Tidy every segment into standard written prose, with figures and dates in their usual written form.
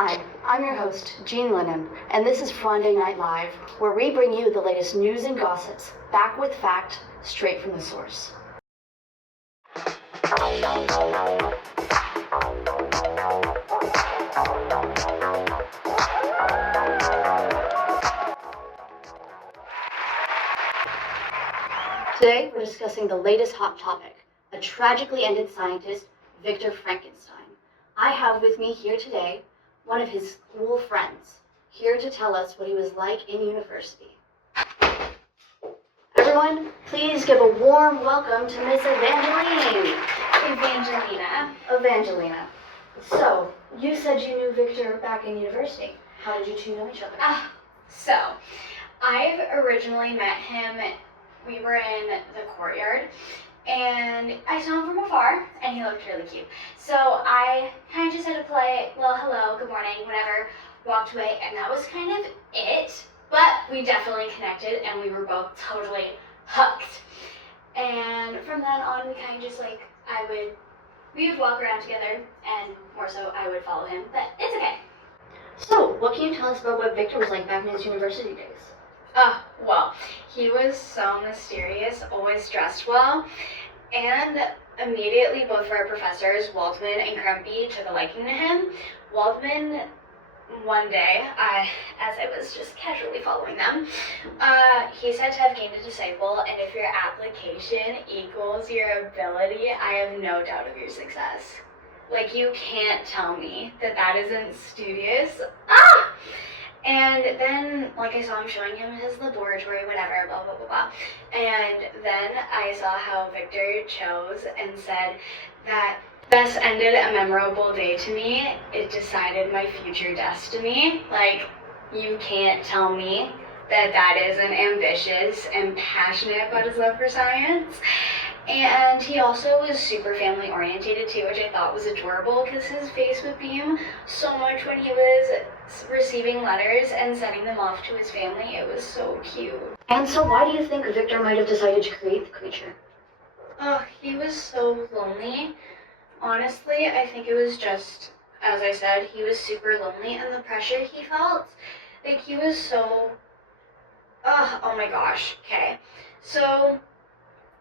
Hi, I'm your host, Jean Lennon, and this is Fronday Night Live, where we bring you the latest news and gossips, back with fact, straight from the source. Today, we're discussing the latest hot topic, a tragically ended scientist, Victor Frankenstein. I have with me here today one of his school friends, here to tell us what he was like in university. Everyone, please give a warm welcome to Miss Evangeline. Evangelina. So, you said you knew Victor back in university. How did you two know each other? So, I've originally met him, we were in the courtyard, and I saw him from afar, and he looked really cute. So I kind of just had to play, well, hello, good morning, whatever, walked away, and that was kind of it. But we definitely connected, and we were both totally hooked. And from then on, we kind of just we would walk around together, and more so, I would follow him, but it's okay. So, what can you tell us about what Victor was like back in his university days? Well, he was so mysterious, always dressed well, and immediately both of our professors, Waldman and Crumpy, took a liking to him. Waldman, one day, as I was just casually following them, he said to have gained a disciple, and if your application equals your ability, I have no doubt of your success. Like, you can't tell me that that isn't studious. And then, I saw him showing him his laboratory, whatever, blah, blah, blah, blah. And then I saw how Victor chose and said that this ended a memorable day to me. It decided my future destiny. You can't tell me that that isn't ambitious and passionate about his love for science. And he also was super family orientated too, which I thought was adorable because his face would beam so much when he was receiving letters and sending them off to his family. It was so cute. And so why do you think Victor might have decided to create the creature? He was so lonely. Honestly, I think it was just, as I said, he was super lonely, and the pressure he felt, he was so, oh my gosh, okay. So,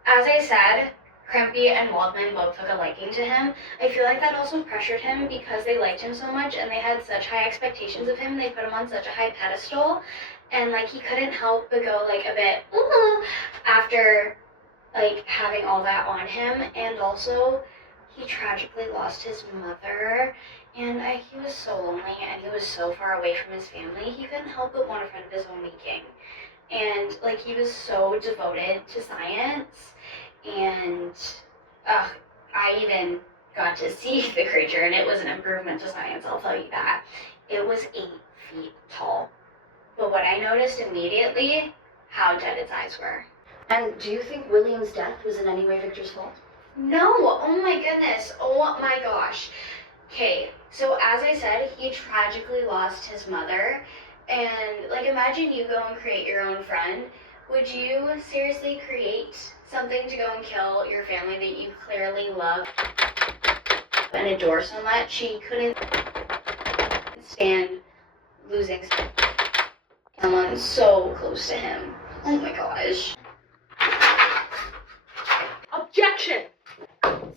as I said, Crumpy and Waldman both took a liking to him. I feel like that also pressured him because they liked him so much and they had such high expectations of him. They put him on such a high pedestal, and he couldn't help but go a bit after having all that on him. And also, he tragically lost his mother, and he was so lonely and he was so far away from his family. He couldn't help but want a friend of his own making. And he was so devoted to science, and I even got to see the creature, and it was an improvement to science, I'll tell you that. It was 8 feet tall. But what I noticed immediately, how dead its eyes were. And do you think William's death was in any way Victor's fault? No, oh my goodness, oh my gosh. Okay, so as I said, he tragically lost his mother. And, imagine you go and create your own friend. Would you seriously create something to go and kill your family that you clearly love and adore so much? He couldn't stand losing someone so close to him. Oh my gosh. Objection!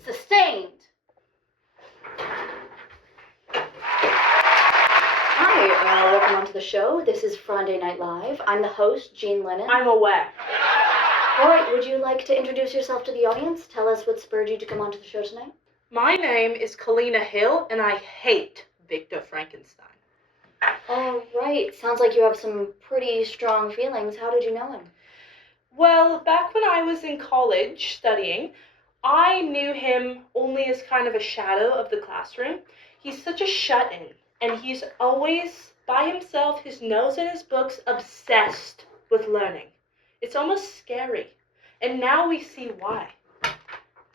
Sustained! Hi, welcome onto the show. This is Fronday Night Live. I'm the host, Jean Lennon. I'm aware. All right, would you like to introduce yourself to the audience? Tell us what spurred you to come onto the show tonight. My name is Kalina Hill, and I hate Victor Frankenstein. All right, sounds like you have some pretty strong feelings. How did you know him? Well, back when I was in college studying, I knew him only as kind of a shadow of the classroom. He's such a shut-in, and he's always by himself, his nose in his books, obsessed with learning. It's almost scary, and now we see why.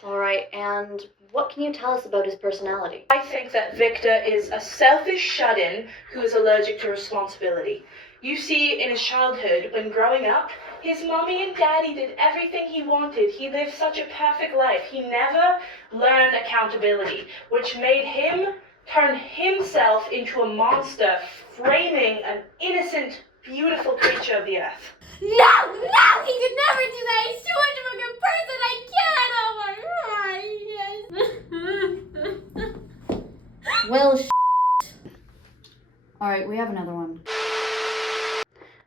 All right, and what can you tell us about his personality? I think that Victor is a selfish shut-in who is allergic to responsibility. You see, in his childhood, when growing up, his mommy and daddy did everything he wanted. He lived such a perfect life. He never learned accountability, which made him turn himself into a monster, framing an innocent, beautiful creature of the earth. No! No! He could never do that! He's too much of a good person! I can't! Oh my Well, Alright, we have another one.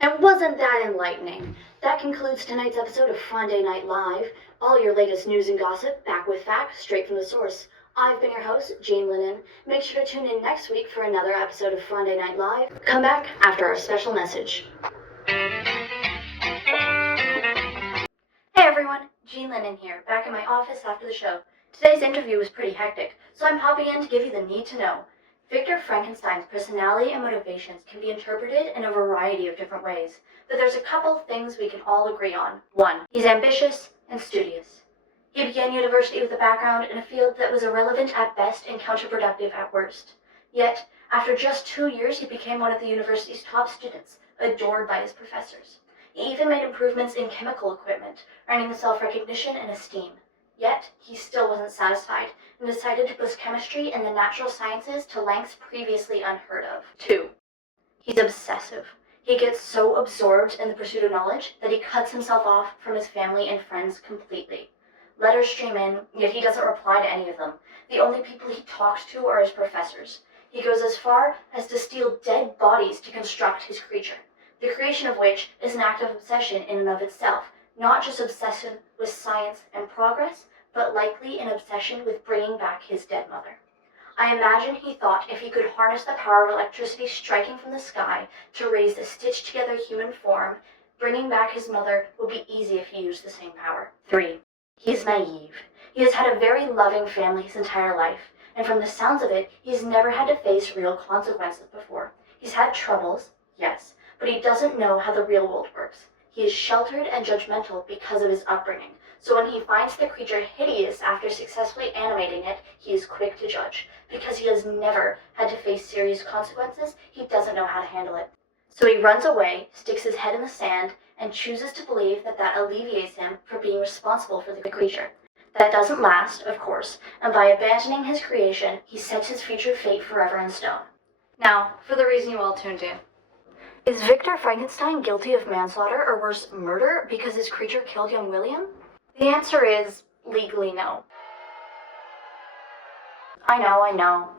And wasn't that enlightening? That concludes tonight's episode of Fronday Night Live. All your latest news and gossip, back with facts, straight from the source. I've been your host, Jean Lennon. Make sure to tune in next week for another episode of Fronday Night Live. Come back after our special message. Hey everyone, Jean Lennon here, back in my office after the show. Today's interview was pretty hectic, so I'm popping in to give you the need to know. Victor Frankenstein's personality and motivations can be interpreted in a variety of different ways, but there's a couple things we can all agree on. 1. He's ambitious and studious. He began university with a background in a field that was irrelevant at best and counterproductive at worst. Yet, after just 2 years, he became one of the university's top students, adored by his professors. He even made improvements in chemical equipment, earning self-recognition and esteem. Yet, he still wasn't satisfied, and decided to push chemistry and the natural sciences to lengths previously unheard of. 2. He's obsessive. He gets so absorbed in the pursuit of knowledge that he cuts himself off from his family and friends completely. Letters stream in, yet he doesn't reply to any of them. The only people he talks to are his professors. He goes as far as to steal dead bodies to construct his creature, the creation of which is an act of obsession in and of itself, not just obsession with science and progress, but likely an obsession with bringing back his dead mother. I imagine he thought if he could harness the power of electricity striking from the sky to raise a stitched-together human form, bringing back his mother would be easy if he used the same power. 3. He's naive. He has had a very loving family his entire life, and from the sounds of it, he's never had to face real consequences before. He's had troubles, yes, but he doesn't know how the real world works. He is sheltered and judgmental because of his upbringing, so when he finds the creature hideous after successfully animating it, he is quick to judge. Because he has never had to face serious consequences, he doesn't know how to handle it. So he runs away, sticks his head in the sand, and chooses to believe that that alleviates him for being responsible for the creature. That doesn't last, of course, and by abandoning his creation, he sets his future fate forever in stone. Now, for the reason you all tuned in. Is Victor Frankenstein guilty of manslaughter, or worse, murder, because his creature killed young William? The answer is legally no. I know.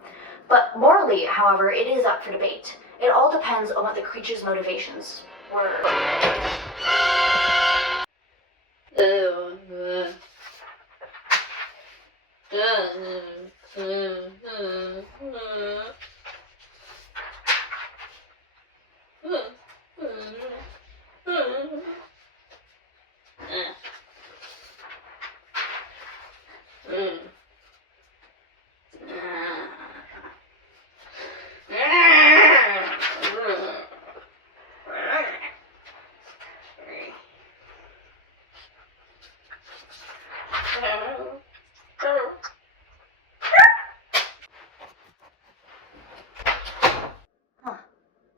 But morally, however, it is up for debate. It all depends on what the creature's motivations were.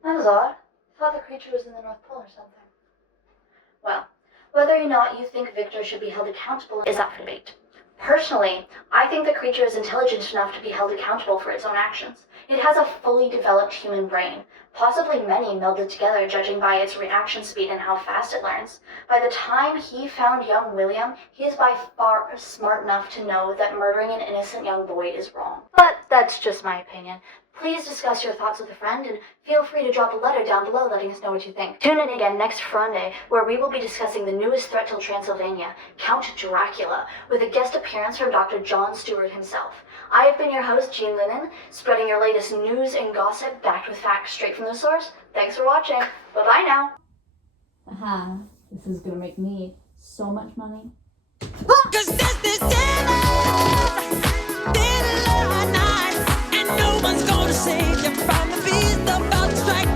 That was odd. I thought the creature was in the North Pole or something. Well, whether or not you think Victor should be held accountable is up for debate. Personally, I think the creature is intelligent enough to be held accountable for its own actions. It has a fully developed human brain, possibly many melded together judging by its reaction speed and how fast it learns. By the time he found young William, he is by far smart enough to know that murdering an innocent young boy is wrong. But that's just my opinion. Please discuss your thoughts with a friend, and feel free to drop a letter down below letting us know what you think. Tune in again next Fronday, where we will be discussing the newest threat to Transylvania, Count Dracula, with a guest appearance from Dr. John Stewart himself. I have been your host, Jean Lennon, spreading your latest news and gossip backed with facts straight from the source. Thanks for watching. Bye-bye now. Aha, this is gonna make me so much money. 'Cause this is